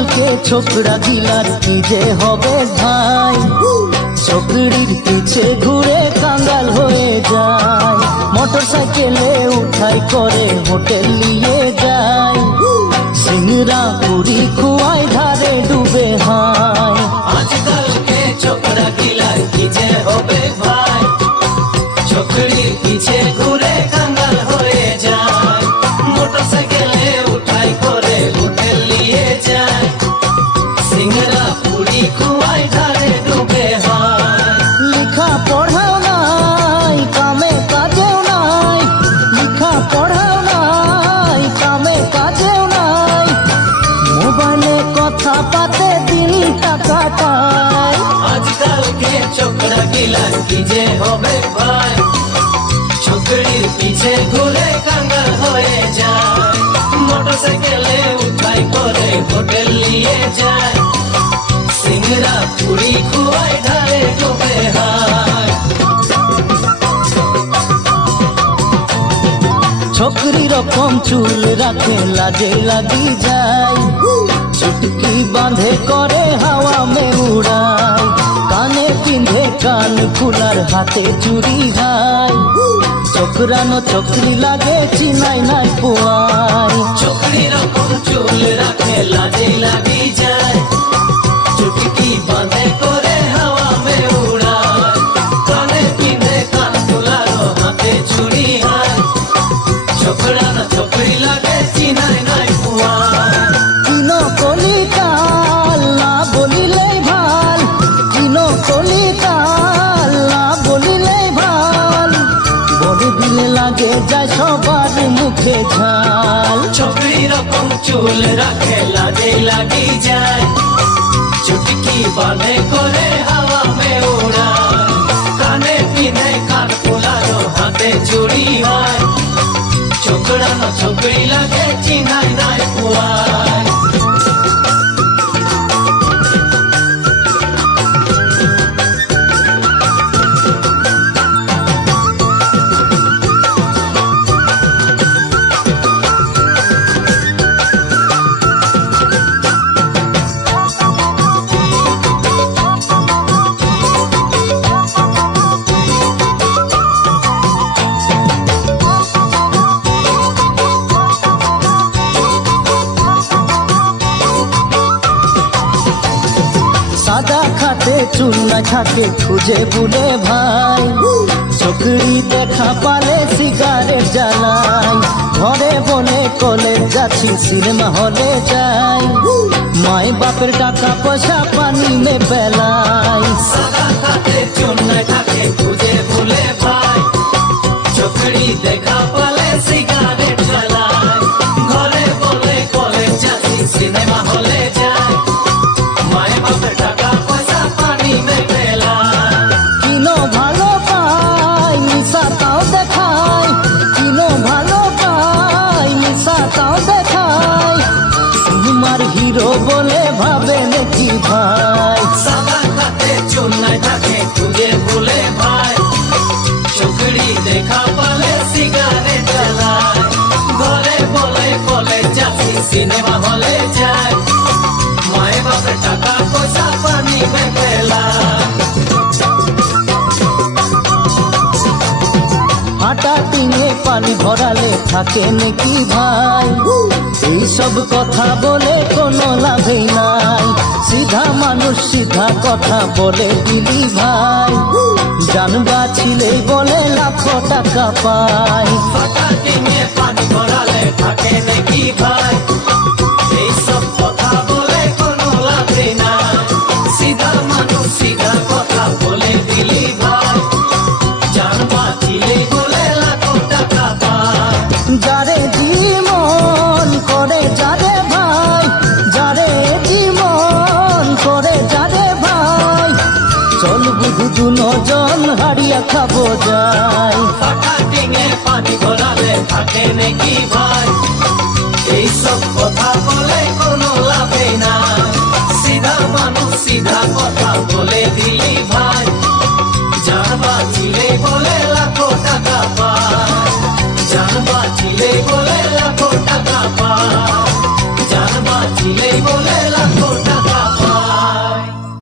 আজকালকে ছোকরা গিলার কি যে হবে ভাই, ছোকরির পিছে ঘুরে কাঙ্গাল হয়ে যায়। মোটর সাইকেলে উঠাই করে হোটেল নিয়ে যায়, সিংড়া পুরি খুয়াই ধারে ডুবে হায়। আজকালকে ছোকরা গিলার কি যে হবে ভাই, ছোকরির পিছে ঘুরে কাঙ্গাল হয়ে যায়। মোটর সাইকেলে উঠাই করে হোটেল নিয়ে যায়, সিংড়া পুরি খুয়াই ধারে ডুবে হয়। লিখা পড়াও নাই কামে কাজেও নাই, লিখা পড়াও নাই কামে কাজেও নাই, মোবাইলে কথা পাতে দিনটা কাটায়। আজকালকে ছোকরা গিলার কি যে হবে ভাই, ছোকরির পিছে ঘুরে কাঙ্গাল হয়ে যায়। মোটর সাইকেলে উঠাই করে হোটেল নিয়ে যায়, সিংড়া পুরি খুয়াই ধারে ডুবে হয়। ছোকরি রকম চুল রাখে লাজে লাগি যায়, চুটকি বাঁধে করে হাওয়া মে উড়ায়, কানে পিঁধে কান ফুলার হাতে চুরি হায়, ছোকরানো ছোকরি লাগে চিনাই নাই পোয়াই। ছোকরি রকম চুল রাখে লাজে লাগি যায়, চুটকি বাঁধে করে হাওয়া মে উড়ায়, কানে পিঁধে কান ফুলারো হাতে চুরি হয়, ছোকরা না ছোকরি লাগে চিনাই নাই পুয়ায়। কিনো কলিকাল না বলিলেই ভাল, কিনো কলিকাল না বলিলেই ভাল, বলে দিলে লাগে যায় সবার মুখে ঝাল। ছোকরি রকম চুল রাখে লাজে লাগি যায়, চুটকি বাঁধে করে হাওয়া মে উড়ায়, কানে পিঁধে কান ফুলারো হাতে চুরি হয়, ছোকরা না ছোকরি লাগে চিনাই নাই পুয়ায়। সাদা খাটে চুল না থাকে খুঁজে বুলে ভাই, ছোকরি দেখা পালে সিগারেট জ্বালাই, ঘরে বলে কলেজ যাচ্ছি সিনেমা হলে যাই, মাই বাপের টাকা পয়সা পানি মে পেলাই। সাদা খাতে চুল নাই থাকে খুঁজে ভুলে ভাই, ছোকরি দেখা পালে সিগারেট জ্বালায়, ঘরে বলে কলেজ যাচ্ছি সিনেমা হলে যায়, মায়ের বাপের টাকা পয়সা পানি মে পেলায়। কিনো ভালো পাই নিশা তাও দেখায়, কিনো ভালো পাই নিশা তাও দেখায়, সিনেমার হিরো বলে ভাবে নাকি ভাই। সাদা খাতে চুল নাই থাকে খুঁজে ভুলে ভাই, ছোকরি দেখা পালে সিগারেট জ্বালায়, ঘরে বলে কলেজ যাচ্ছি সিনেমা হলে যায়, মায়ের বাপের টাকা পয়সা পানি মে পেলায়। হাঁটা টিনে পানি ভরালে থাকে নাকি ভাই, এইসব কথা বলে কোনো লাভই নাই, সিধা মানুষ সিধা কথা বলে দিলি ভাই, জান বাঁচিলেই বলে লাখ টাকা পায়। ফাটা টিনে পানি ভরালে থাকে নাকি ভাই, এইসব কথা বলে কোনো লাভে নাই, সিধা মানুষ সিধা কথা বলে দিলি ভাই, জান বাঁচিলে বলে লাখ টাকা পায়। যারে জীবন করে যারে ভাই, যারে জীবন করে যারে ভাই, চল বুধু দুজন হারিয়া খাবো যাই। ফাটা টিনে পানি ভরালে থাকে নাকি ভাই,